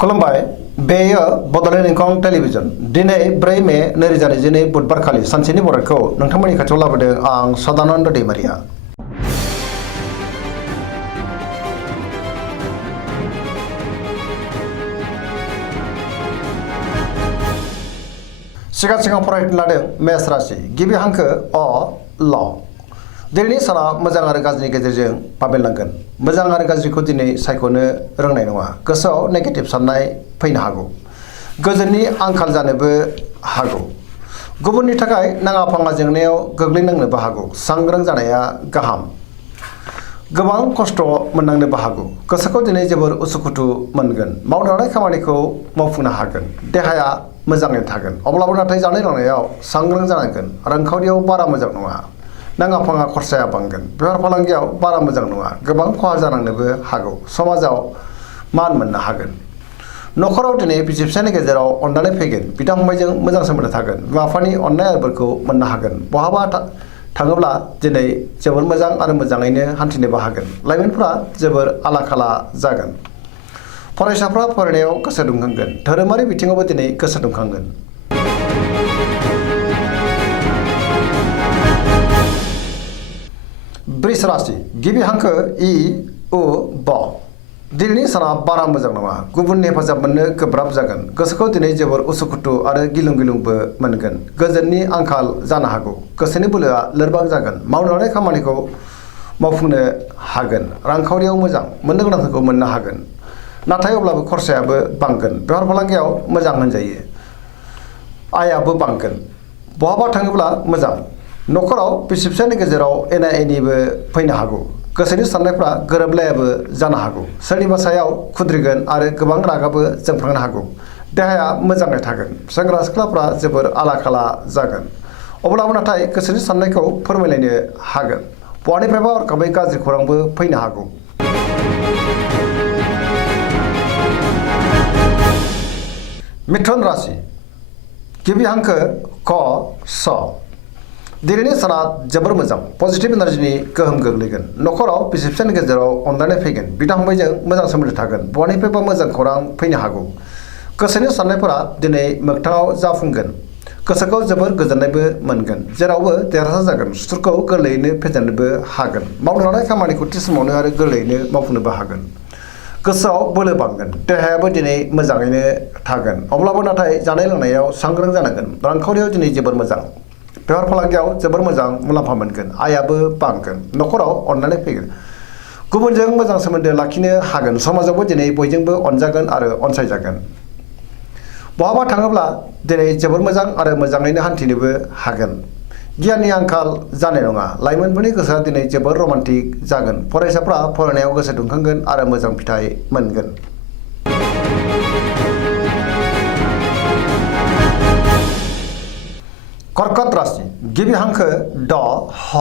खुलुमबाय बेयो बड'लेण्ड इंखं टेलिभिजन दिनै 4 मे 2022 बुधबार खालि सानसेनि बरायखौ नोंथांमोननि खाथियाव लाबोदों आं सदानन्द दैमारिया। सिगां फरायनो लादों मेष राशि गिबि हांखो अ ल। दिनैनि साना मोजां आरो गाज्रिनि गेजेरजों बाबेनलांगोन। मोजां आरो गाज्रिखौ दिनै सायख'नो रोंनाय नङा। गोसोआव नेगेटिभ साननाय फैनो हागौ। गोजोननि आंखाल जानोबो हागौ। गुबुननि थाखाय नाङा फाङा जेंनायाव गोग्लैनांनोबो हागौ। सांग्रां जानाया गाहाम। गोबां खस्थ' मोननांनोबो हागौ। गोसोखौ दिनै जोबोर उसुखुथु मोनगोन। मावनो लानाय खामानिखौ मावफुंनो हागोन। देहाया मोजाङै थागोन। अब्लाबो नाथाय जानाय लोंनायाव सांग्रां जानांगोन। रांखावरियाव बारा मोजां नङा। नाङा फाङा खरसाया बांगोन। बेफार फालांगियाव बारा मोजां नङा। गोबां खहा जानांनोबो हागौ। समाजाव मान मोननो हागोन। न'खराव दिनै बिसि फिसायनि गेजेराव अनलायनाय फैगोन। बिदा फंबायजों मोजां सोमोन्दो थागोन। बिमा बिफानि अननाय आरो बोरखौ मोननो हागोन। बहाबा थाङोब्ला दिनै जोबोर मोजां आरो मोजाङैनो हान्थिनोबो हागोन। लाइमोनफोरा जोबोर आला खाला जागोन। फरायसाफ्रा फरायनायाव गोसो दुंखांगोन। धोरोमारि बिथिङावबो दिनै गोसो दुंखांगोन। वृष राशि गिबि हांखो इ उ ब। दिनैनि साना बारा मोजां नङा। गुबुननि हेफाजाब मोननो गोब्राब जागोन। गोसोखौ दिनै जोबोर उसुखुथु आरो गिलुं गिलुंबो मोनगोन। गोजोननि आंखाल जानो हागौ। गोसोनि बोलोआ लोरबां जागोन। मावनो लानाय खामानिखौ मावफुंनो हागोन। रांखावरियाव मोजां मोननो गोनांफोरखौ मोननो हागोन। नाथाय अब्लाबो खरसायाबो बांगोन। बेफार फालांगियाव मोजां होनजायो। आयाबो बांगोन। बहाबा थाङोब्ला मोजां। न'खराव बिसि फिसायनि गेजेराव एना एनिबो फैनो हागौ। गोसोनि साननायफ्रा गोरोबलायाबो जानो हागौ। सोरनिबा सायाव खुद्रिगोन आरो गोबां रागाबो जोंफ्लांनो हागौ। देहाया मोजाङै थागोन। सेंग्रा सिख्लाफ्रा जोबोर आला खाला जागोन। अब्लाबो नाथाय गोसोनि साननायखौ फोरमायलायनो हागोन। बहानिफ्रायबा हरखाबै गाज्रि खौरांबो फैनो हागौ। मिथुन राशि गिबि हांखो क स। दिनैनि साना जोबोर मोजां। पजिटिभ एनार्जिनि गोहोम गोग्लैगोन। न'खराव बिसि फिसायनि गेजेराव अनलायनाय फैगोन। बिदा फंबायजों मोजां सोमोन्दो थागोन। बहानिफ्रायबा मोजां खौरां फैनो हागौ। गोसोनि साननायफोरा दिनै मोगथाङाव जाफुंगोन। गोसोखौ जोबोर गोजोननायबो मोनगोन। जेरावबो देरहासार जागोन। सुथुरखौ गोरलैयैनो फेजेननोबो हागोन। मावनो लानाय खामानिखौ थि समावनो आरो गोरलैयैनो मावफुंनोबो हागोन। गोसोआव बोलो बांगोन। देहायाबो दिनै मोजाङैनो थागोन। अब्लाबो नाथाय जानाय लोंनायाव सांग्रां जानांगोन। रांखावरियाव दिनै जोबोर मोजां। बेफार फालांगियाव जोबोर मोजां मुलाम्फा मोनगोन। आयाबो बांगोन। न'खराव अनलायनाय फैगोन। गुबुनजों मोजां सोमोन्दो लाखिनो हागोन। समाजावबो दिनै बयजोंबो अनजागोन आरो अनसायजागोन। बहाबा थाङोब्ला दिनै जोबोर मोजां आरो मोजाङैनो हान्थिनोबो हागोन। गियाननि आंखाल जानाय नङा। लाइमोनफोरनि गोसोआ दिनै जोबोर रमान्टिक जागोन। फरायसाफ्रा फरायनायाव गोसो दुंखांगोन आरो मोजां फिथाइ मोनगोन। कर्कट राशि गिबि हांखो ड ह।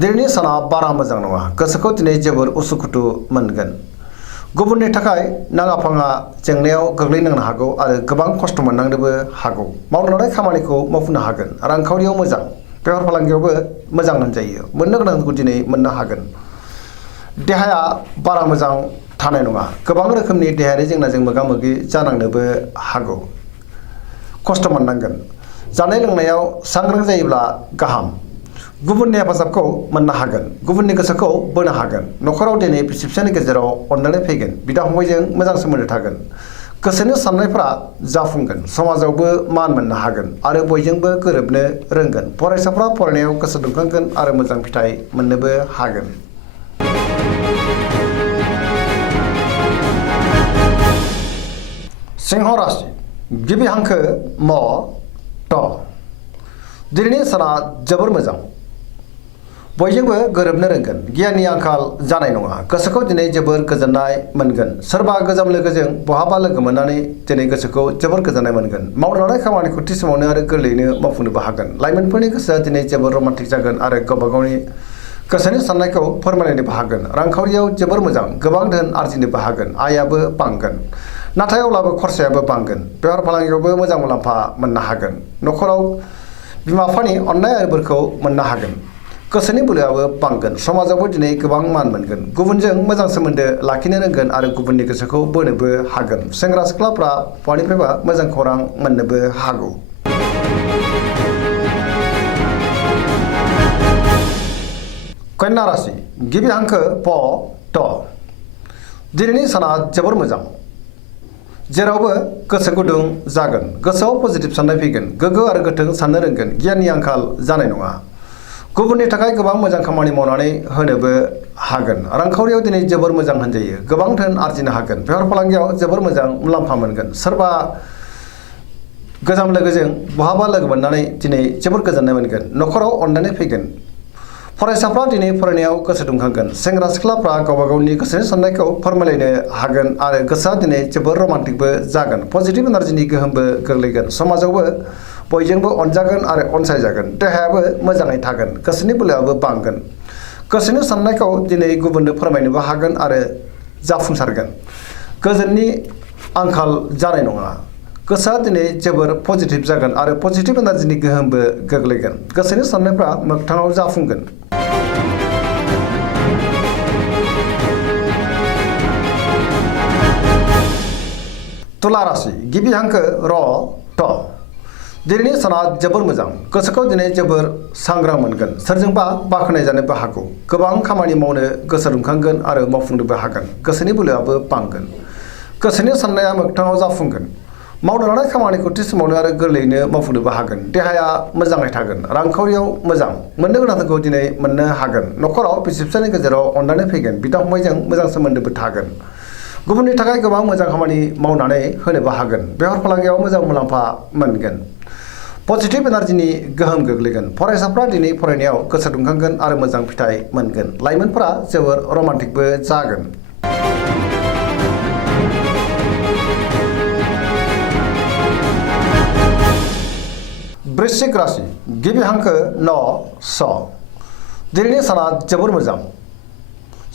दिनैनि साना बारा मोजां नङा। गोसोखौ दिनै जोबोर उसुखुथु मोनगोन। गुबुननि थाखाय नाङा फाङा जेंनायाव गोग्लैनांनो हागौ आरो गोबां खस्थ' मोननांनोबो हागौ। मावनो लानाय खामानिखौ मावफुंनो हागोन। रांखावरियाव मोजां। बेफार फालांगियावबो मोजां होनजायो। मोननो गोनांखौ दिनै मोननो हागोन। देहाया बारा मोजां थानाय नङा। गोबां रोखोमनि देहायारि जेंनाजों मोगा मोगि जानांनोबो हागौ। खस्थ' मोननांगोन। जानाय लोंनायाव सांग्रां जायोब्ला गाहाम। गुबुननि हेफाजाबखौ मोननो हागोन। गुबुननि गोसोखौ बोनो हागोन। न'खराव दिनै बिसि फिसायनि गेजेराव अनलायनाय फैगोन। बिदा फंबायजों मोजां सोमोन्दो थागोन। गोसोनि साननायफ्रा जाफुंगोन। समाजावबो मान मोननो हागोन आरो बयजोंबो गोरोबनो रोंगोन। फरायसाफ्रा फरायनायाव गोसो दुंखांगोन आरो मोजां फिथाइ मोननोबो हागोन। सिंह राशि गिबि हांखो म ट। दिनैनि साना जोबोर मोजां। बयजोंबो गोरोबनो रोंगोन। गियाननि आंखाल जानाय नङा। गोसोखौ दिनै जोबोर गोजोननाय मोनगोन। सोरबा गोजाम लोगोजों बहाबा लोगो मोननानै दिनै गोसोखौ जोबोर गोजोननाय मोनगोन। मावनो लानाय खामानिखौ थि समावनो आरो गोरलैयैनो मावफुंनोबो हागोन। लाइमोनफोरनि गोसोआ दिनै जोबोर रमान्टिक जागोन आरो गावबा गावनि गोसोनि साननायखौ फोरमायलायनोबो हागोन। रांखावरियाव जोबोर मोजां। गोबां धोन आरजिनोबो हागोन। आयाबो बांगोन। नाथाय अब्लाबो खरसायाबो बांगोन। बेफार फालांगियावबो मोजां मुलाम्फा मोननो हागोन। न'खराव बिमा बिफानि अननाय आरो बोरखौ मोननो हागोन। गोसोनि बोलोआबो बांगोन समाजावबो दिनै गोबां मान मोनगोन गुबुनजों मोजां सोमोन्दो लाखिनो रोंगोन आरो गुबुननि गोसोखौ बोनोबो हागोन सेंग्रा सिख्लाफ्रा बयनिफ्रायबो मोजां खौरां मोननोबो हागौ। कन्या राशि गिबि हांखो प ट दिनैनि साना जोबोर मोजां जेरावबो गोसो गुदुं जागोन गोसोआव पजिटिभ साननाय फैगोन गोग्गो आरो गोथों साननो रोंगोन गियाननि आंखाल जानाय नङा गुबुननि थाखाय गोबां मोजां खामानि मावनानै होनोबो हागोन रांखावरियाव दिनै जोबोर मोजां होनजायो गोबां धोन आरजिनो हागोन बेफार फालांगियाव जोबोर मोजां मुलाम्फा मोनगोन सोरबा गोजाम लोगोजों बहाबा लोगो मोननानै दिनै जोबोर गोजोननाय मोनगोन न'खराव अननानै फैगोन फरायसाफ्रा दिनै फरायनायाव गोसो दुंखांगोन सेंग्रा सिख्लाफ्रा गावबा गावनि गोसोनि साननायखौ फोरमायलायनो हागोन आरो गोसोआ दिनै जोबोर रमान्टिकबो जागोन पजिटिभ एनार्जिनि गोहोमबो गोग्लैगोन समाजावबो बयजोंबो अनजागोन आरो अनसायजागोन देहायाबो मोजाङै थागोन गोसोनि बोलोआबो बांगोन गोसोनि साननायखौ दिनै गुबुननो फोरमायनोबो हागोन आरो जाफुंसारगोन गोजोननि आंखाल जानाय नङा गोसोआ दिनै जोबोर पजिटिभ जागोन आरो पजिटिभ एनार्जिनि गोहोमबो गोग्लैगोन गोसोनि साननायफ्रा मोगथाङाव जाफुंगोन। तुला राशि गिबि हांखो र ट दिनैनि साना जोबोर मोजां गोसोखौ दिनै जोबोर सांग्रां मोनगोन सोरजोंबा बाख्नाय जानोबो हागौ गोबां खामानि मावनो गोसो दुंखांगोन आरो मावफुंनोबो हागोन गोसोनि बोलोआबो बांगोन गोसोनि साननाया मोगथाङाव जाफुंगोन मावनो लानाय खामानिखौ थि समावनो आरो गोरलैयैनो मावफुंनोबो हागोन देहाया मोजाङै थागोन रांखावरियाव मोजां मोननो गोनांखौ दिनै मोननो हागोन न'खराव बिसि फिसायनि गेजेराव अननानै फैगोन बिदा फंबायजों मोजां सोमोन्दोबो थागोन गुबुननि थाखाय गोबां मोजां खामानि मावनानै होनोबो हागोन बेफार फालांगियाव मोजां मुलाम्फा मोनगोन पजिटिभ एनार्जिनि गोहोम गोग्लैगोन फरायसाफ्रा दिनै फरायनायाव गोसो दुंखांगोन आरो मोजां फिथाइ मोनगोन लाइमोनफोरा जोबोर रमान्टिकबो जागोन। वृश्चिक राशि गिबि हांखो न स दिनैनि साना जोबोर मोजां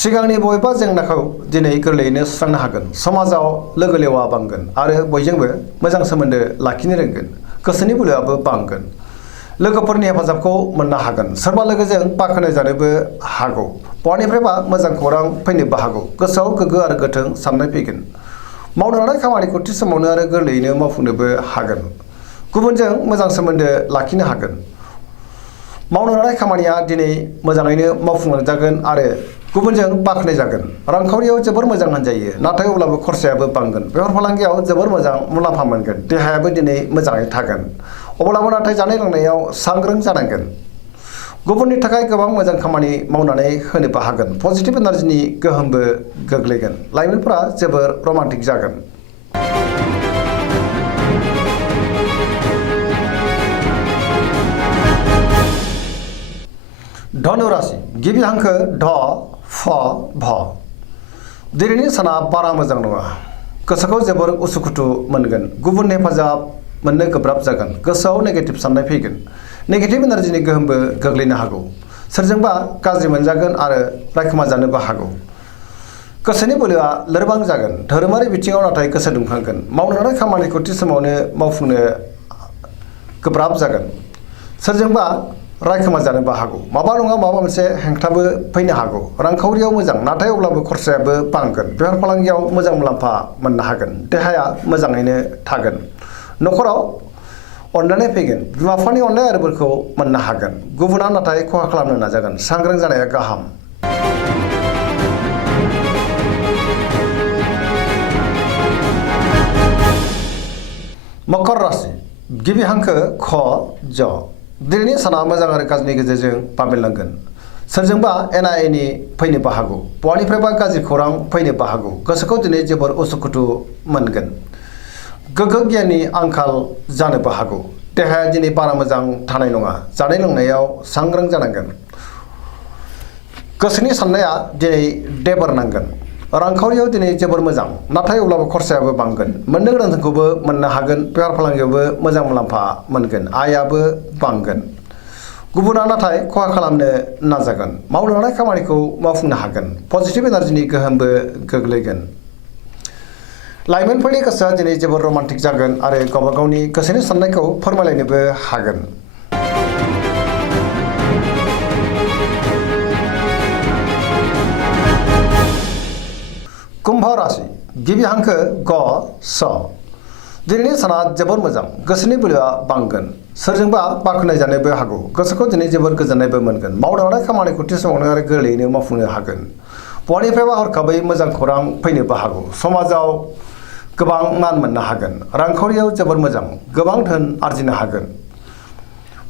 सिगांनि बबेबा जेंनाखौ दिनै गोरलैयैनो सुस्रांनो हागोन समाजाव लोगो लेवा बांगोन आरो बयजोंबो मोजां सोमोन्दो लाखिनो रोंगोन गोसोनि बोलोआबो बांगोन लोगोफोरनि हेफाजाबखौ मोननो हागोन सोरबा लोगोजों बाख्नाय जानोबो हागौ बहानिफ्रायबा मोजां खौरां फैनोबो हागौ गोसोआव गोग्गो आरो गोथों साननाय फैगोन मावनो लानाय खामानिखौ थि समावनो आरो गोरलैयैनो मावफुंनोबो हागोन गुबुनजों मोजां सोमोन्दो लाखिनो हागोन मावनो लानाय खामानिया दिनै मोजाङैनो मावफुंजागोन आरो गुबुनजों बाख्नाय जागोन रांखावरियाव जोबोर मोजां होनजायो नाथाय अब्लाबो खरसायाबो बांगोन बेफार फालांगियाव जोबोर मोजां मुलाम्फा मोनगोन देहायाबो दिनै मोजाङै थागोन अब्लाबो नाथाय जानाय लोंनायाव सांग्रां जानांगोन गुबुननि थाखाय गोबां मोजां खामानि मावनानै होनोबो हागोन पजिटिभ एनार्जिनि गोहोमबो गोग्लैगोन लाइमोनफोरा जोबोर रमान्टिक जागोन। धनु राशि गिबि हांखो ढ फ भ दिनैनि साना बारा मोजां नङा गोसोखौ जोबोर उसुखुथु मोनगोन गुबुननि हेफाजाब मोननो गोब्राब जागोन गोसोआव नेगेटिभ साननाय फैगोन नेगेटिभ एनार्जिनि गोहोमबो गोग्लैनो हागौ सोरजोंबा गाज्रि मोनजागोन आरो रायखोमा जानोबो हागौ गोसोनि बोलोआ लोरबां जागोन धोरोमारि बिथिङाव नाथाय गोसो दुंखांगोन मावनो लानाय खामानिखौ थि समावनो मावफुंनो गोब्राब जागोन सोरजोंबा रायखोमा जानोबो हागौ माबा नङा माबा मोनसे हेंथाबो फैनो हागौ रांखावरियाव मोजां नाथाय अब्लाबो खरसायाबो बांगोन बेफार फालांगियाव मोजां मुलाम्फा मोननो हागोन देहाया मोजाङैनो थागोन न'खराव अननानै फैगोन बिमा बिफानि अननाय आरो बोरखौ मोननो हागोन गुबुना नाथाय खहा खालामनो नाजागोन सांग्रां जानाया गाहाम। मकर राशि गिबि हांखो ख ज दिनैनि साना मोजां आरो गाज्रिनि गेजेरजों बाबेनलांगोन सोरजोंबा एना एनि फैनोबो हागौ बहानिफ्रायबा गाज्रि खौरां फैनोबो हागौ गोसोखौ दिनै जोबोर उसुखुथु मोनगोन गोग्गो गियाननि आंखाल जानोबो हागौ देहाया दिनै बारा मोजां थानाय नङा जानाय लोंनायाव सांग्रां जानांगोन गोसोनि साननाया दिनै देबर नांगोन रांखावरियाव दिनै जोबोर मोजां नाथाय अब्लाबो खरसायाबो बांगोन मोननो गोनांखौबो मोननो हागोन बेफार फालांगियावबो मोजां मुलाम्फा मोनगोन आयाबो बांगोन गुबुना नाथाय खहा खालामनो नाजागोन मावनो लानाय खामानिखौ मावफुंनो हागोन पजिटिभ एनार्जिनि गोहोमबो गोग्लैगोन लाइमोनफोरनि गोसोआ दिनै जोबोर रमान्टिक जागोन आरो गावबा गावनि गोसोनि साननायखौ फोरमायलायनोबो हागोन। कुम्भ राशि गिबि हांखो ग स दिनैनि साना जोबोर मोजां गोसोनि बोलोआ बांगोन सोरजोंबा बाख्नाय जानोबो हागौ गोसोखौ दिनै जोबोर गोजोननायबो मोनगोन मावनो हानाय खामानिखौ थि समावनो आरो गोरलैयैनो मावफुंनो हागोन बहानिफ्रायबा हरखाबै मोजां खौरां फैनोबो हागौ समाजाव गोबां मान मोननो हागोन रांखावरियाव जोबोर मोजां गोबां धोन आरजिनो हागोन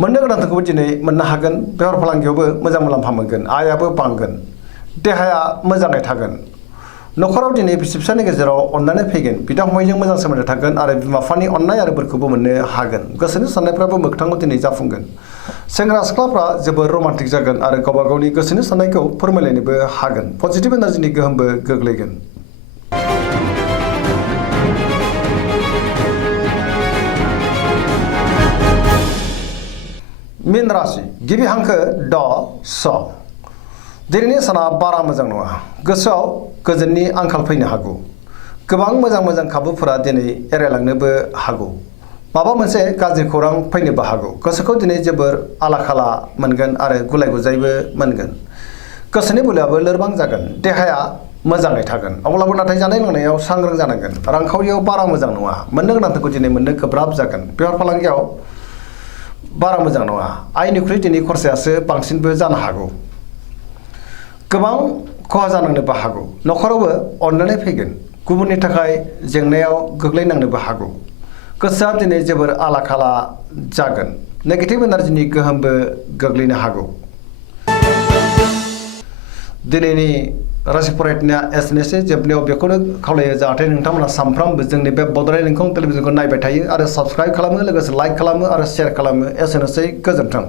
मोननो गोनांखौबो दिनै मोननो हागोन बेफार फालांगियावबो मोजां मुलाम्फा मोनगोन आयाबो बांगोन देहाया मोजाङै थागोन नखराव दिनै बिसि फिसानि गेजेराव अननानै फैगोन बिदा फंबायजों मोजां सोमोन्दो थागोन आरो बिमा बिफानि अननाय आरो बोरखौबो मोननो हागोन गोसोनि साननायफ्राबो मोगथाङाव दिनै जाफुंगोन सेंग्रा सिख्लाफ्रा जोबोर रमान्टिक जागोन आरो गावबा गावनि गोसोनि साननायखौ फोरमायलायनोबो हागोन पजिटिभ एनार्जिनि गोहोमबो गोग्लैगोन मीन राशि गिबि हांखो ड स दिनैनि साना बारा मोजां नङा गोसोआव गोजोननि आंखाल फैनो हागौ गोबां मोजां खाबुफोरा दिनै एरायलांनोबो हागौ माबा मोनसे गाज्रि खौरां फैनोबो हागौ गोसोखौ दिनै जोबोर आला-खाला मोनगोन आरो गुलाय गुजायबो मोनगोन गोसोनि बोलोआबो लोरबां जागोन देहाया मोजाङै थागोन अब्लाबो नाथाय जानाय लोंनायाव सांग्रां जानांगोन रांखावरियाव बारा मोजां नङा मोननो गोनांखौ दिनै मोननो गोब्राब जागोन बेफार फालांगियाव बारा मोजां नङा आयनिख्रुइ दिनै खरसायासो बांसिनबो जानो हागौ गोबां खहा जानांनोबो हागौ नखरावबो अननानै फैगोन गुबुननि थाखाय जेंनायाव गोग्लैनांनोबो हागौ गोसोआ दिनै जोबोर आला-खाला जागोन नेगेटिभ एनार्जिनि गोहोमबो गोग्लैनो हागौ दिनैनि राशि फरायनाया एसेनोसै जोबनायाव बेखौनो खावलायो जाहाथे नोंथांमोना सानफ्रामबो जोंनि बे बड'लेण्ड इंखं टेलिभिजनखौ नायबाय थायो आरो साबस्क्राइब खालामो लोगोसे लाइक खालामो आरो शेयार खालामो एसेनोसै गोजोन्थों।